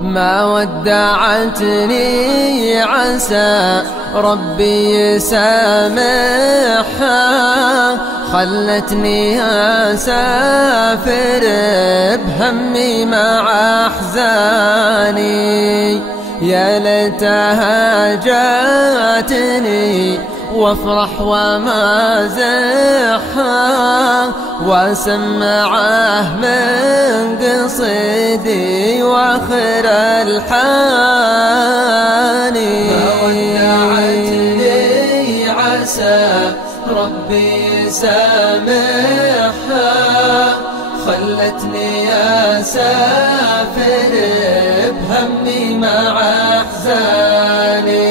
ما ودعتني عسى ربي يسامحها، خلتني أسافر بهمي مع أحزاني. يا ليتها جاتني وافرح ومازحها، واسمعه من قصيدي واخر الحاني. ما ودعتني عسى ربي يسامحها، خلتني أسافر بهمي مع أحزاني.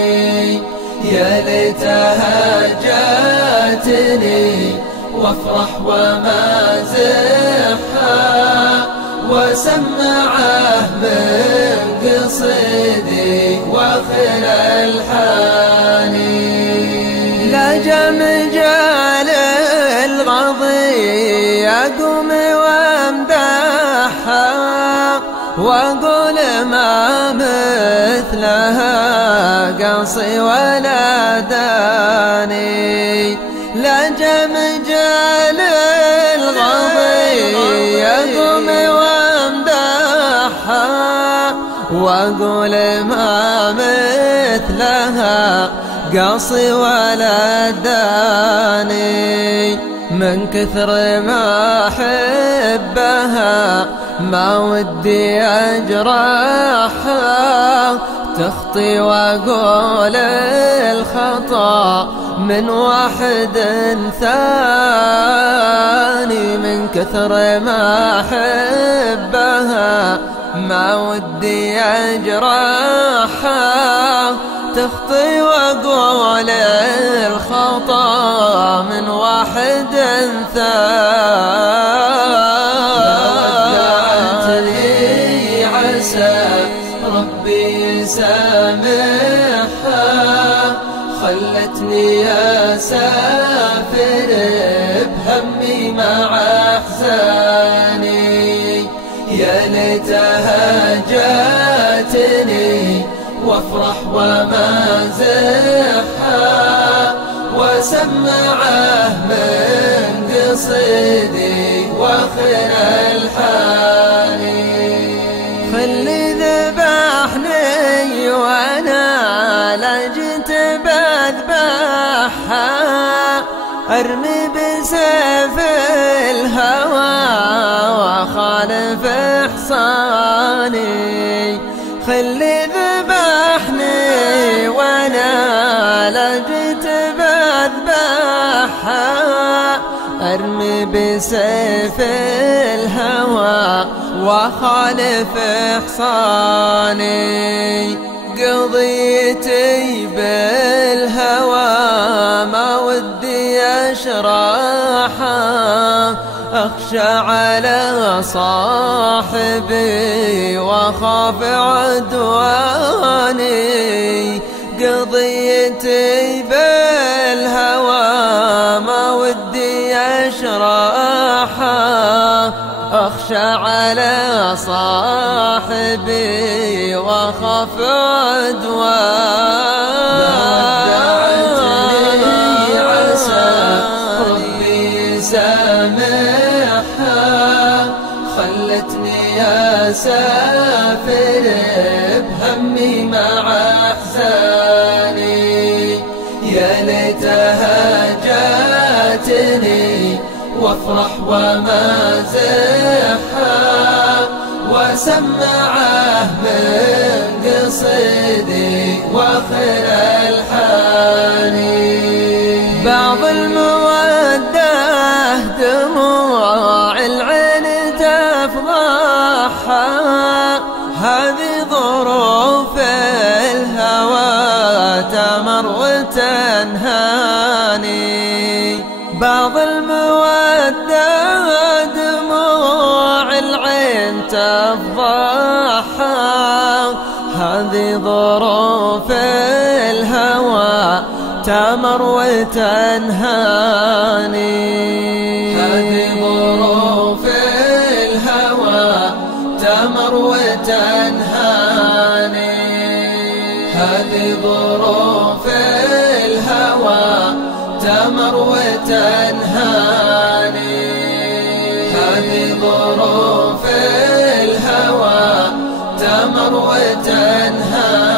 يا ليتها جاتني وافرح ومازحها، وسمعه من قصيدي واخر الحاني. لجا مجال الغضي أقوم وامدحها، واقول ما مثلها قصي ولا داني. لجا مجال الغضي أقوم وامدحها، واقول ما مثلها قصي ولا داني. من كثر ما أحبها ما ودي أجرحها، تخطي وأقول الخطأ من واحد ثاني. من كثر ما أحبها ما ودي أجرحها، تخطي وأقول الخطأ من واحد ثاني. عسى ربي يسامحها، خلتني أسافر بهمي مع أحزاني. يا ليتها جاتني وافرح ومازحها، وسمعه من قصيدي واخر الحاني. خلي ذبحني وانا لجت بذبحها، ارمي بسيف الهوى وخالف حصاني. خلي ذبحني وانا لجت بذبحها، ارمي بسيف الهوى وخالف حصاني. قضيتي بالهوى ما ودي أشرحها، أخشى على صاحبي وأخاف عدواني. قضيتي بالهوى ما ودي أشرحها، أخشى على صاحبي وأخاف عدواني. عسى ربي يسامحها، خلتني أسافر بهمي مع أحزاني. يا ليتها جاتني وافرح ومازحها، وسمعه من قصيدي واخر الحاني. بعض المودة دموع العين تفضحها، هذه ظروف الهوى تمر وتنهاني. بعض المودة دموع العين تفضحها، هذه ظروف الهوى تمر وتنهاني. هذه ظروف الهوى تمر وتنهاني. هذه ظروف الهوى تمر وتنهاني. هذه ظروف الهوى تمر وتنهاني.